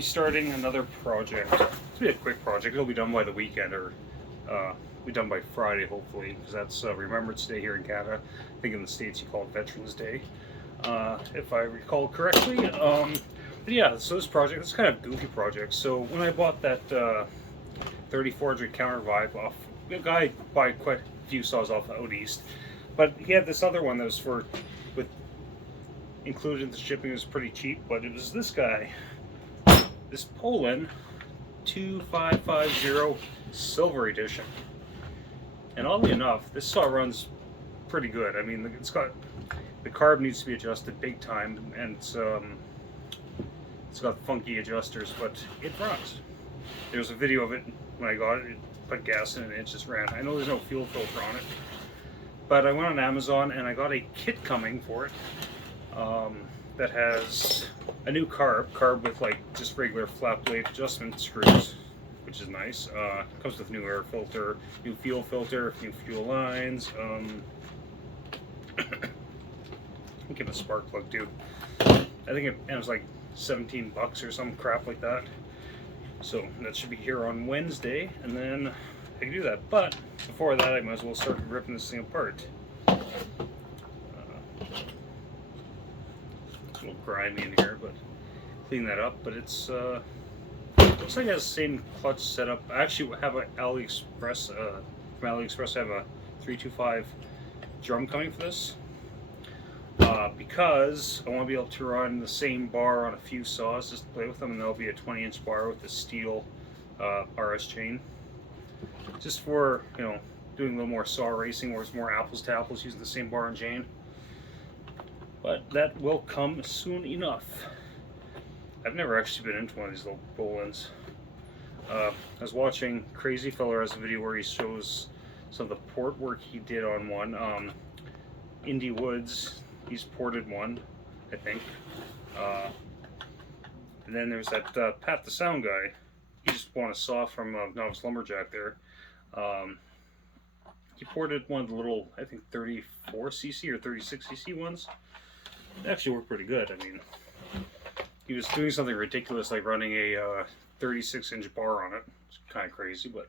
be starting another project. It's be a quick project. It'll be done by the weekend, or be done by Friday, hopefully, because that's Remembrance Day here in Canada. I think in the States you call it Veterans Day, if I recall correctly. But yeah, so this project, it's kind of a goofy project. So when I bought that 3400 counter vibe off a guy, buy quite a few saws off out east, but he had this other one that was for with included in the shipping. It was pretty cheap, but it was this guy, this Poulan 2550 Silver Edition. And oddly enough, this saw runs pretty good. I mean, it's got, the carb needs to be adjusted big time, and it's got funky adjusters, but it runs. There was a video of it when I got it. It put gas in it and it just ran. I know there's no fuel filter on it, but I went on Amazon and I got a kit coming for it that has a new carb with like just regular flat blade adjustment screws, which is nice. Comes with new air filter, new fuel filter, new fuel lines. I'll give it a spark plug too. I think it was like 17 bucks or some crap like that. So that should be here on Wednesday, and then I can do that. But before that, I might as well start ripping this thing apart. It's a little grimy in here, but clean that up. But it's looks like it has the same clutch setup. I actually have an AliExpress, from AliExpress. I have a 325 drum coming for this. Because I want to be able to run the same bar on a few saws just to play with them, and there'll be a 20-inch bar with the steel RS chain, just for, you know, doing a little more saw racing where it's more apples to apples using the same bar and chain. But that will come soon enough. I've never actually been into one of these little Poulans. I was watching Crazy Feller has a video where he shows some of the port work he did on one. Indie Woods, he's ported one, I think. And then there's that Pat the Sound guy. He just bought a saw from Novice Lumberjack there. He ported one of the little, I think 34cc or 36cc ones. It actually worked pretty good. I mean, he was doing something ridiculous like running a 36-inch bar on it. It's kind of crazy, but.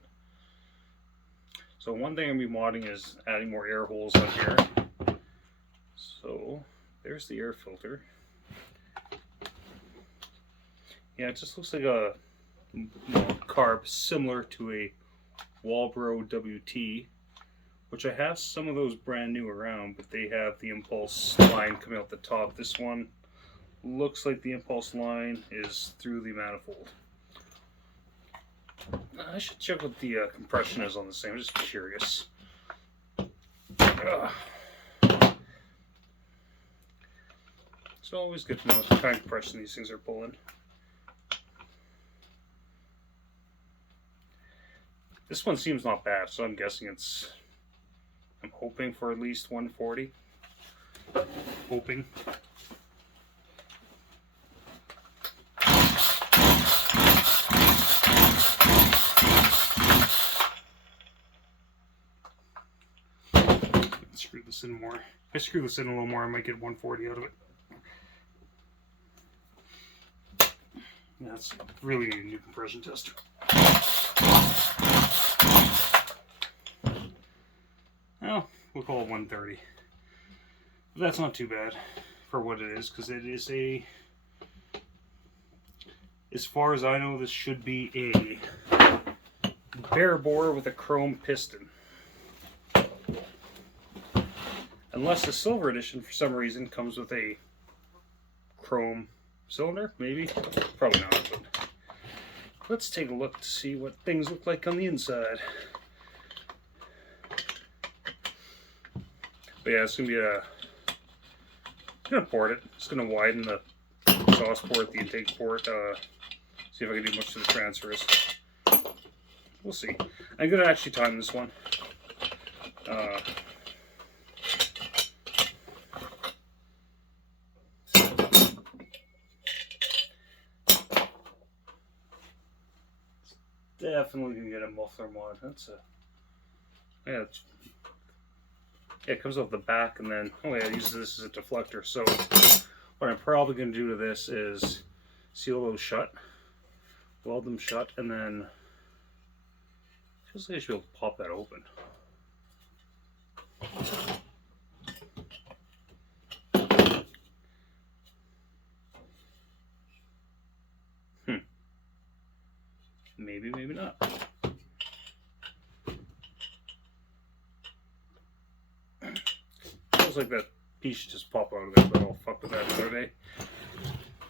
So one thing I'm going to be modding is adding more air holes on here. So there's the air filter. Yeah, it just looks like a carb similar to a Walbro WT, which I have some of those brand new around, but they have the impulse line coming out the top. This one looks like the impulse line is through the manifold. I should check what the compression is on this thing. I'm just curious. It's always good to know what kind of compression these things are pulling. This one seems not bad, so I'm guessing it's, I'm hoping for at least 140. Hoping. Let's screw this in more. If I screw this in a little more, I might get 140 out of it. That's really a new compression tester. Well, we'll call it 130. But that's not too bad for what it is, because it is a, as far as I know, this should be a bare bore with a chrome piston. Unless the Silver Edition, for some reason, comes with a chrome cylinder, maybe? Probably not, but let's take a look to see what things look like on the inside. But yeah, it's gonna be I'm gonna port it. It's gonna widen the exhaust port, the intake port, see if I can do much to the transfers. We'll see. I'm gonna actually time this one. Definitely gonna get a muffler mod. That's a, yeah, it comes off the back, and then oh yeah, it uses this as a deflector. So what I'm probably gonna do to this is seal those shut weld them shut, and then feels like I should be able to pop that open. Maybe, maybe not. Feels like that piece should just pop out of there, but I'll fuck with that another day.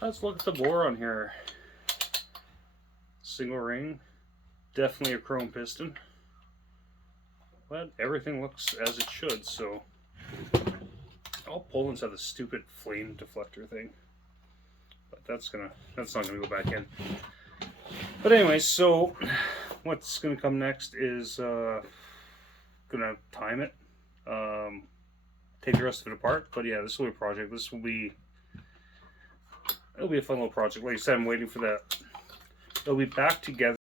Let's look at the bore on here. Single ring, definitely a chrome piston, but everything looks as it should. So all Poland's have the stupid flame deflector thing, but that's not gonna go back in. But anyway, so what's gonna come next is gonna time it, take the rest of it apart. But yeah, this will be a project. It'll be a fun little project. Like I said, I'm waiting for that. It'll be back together.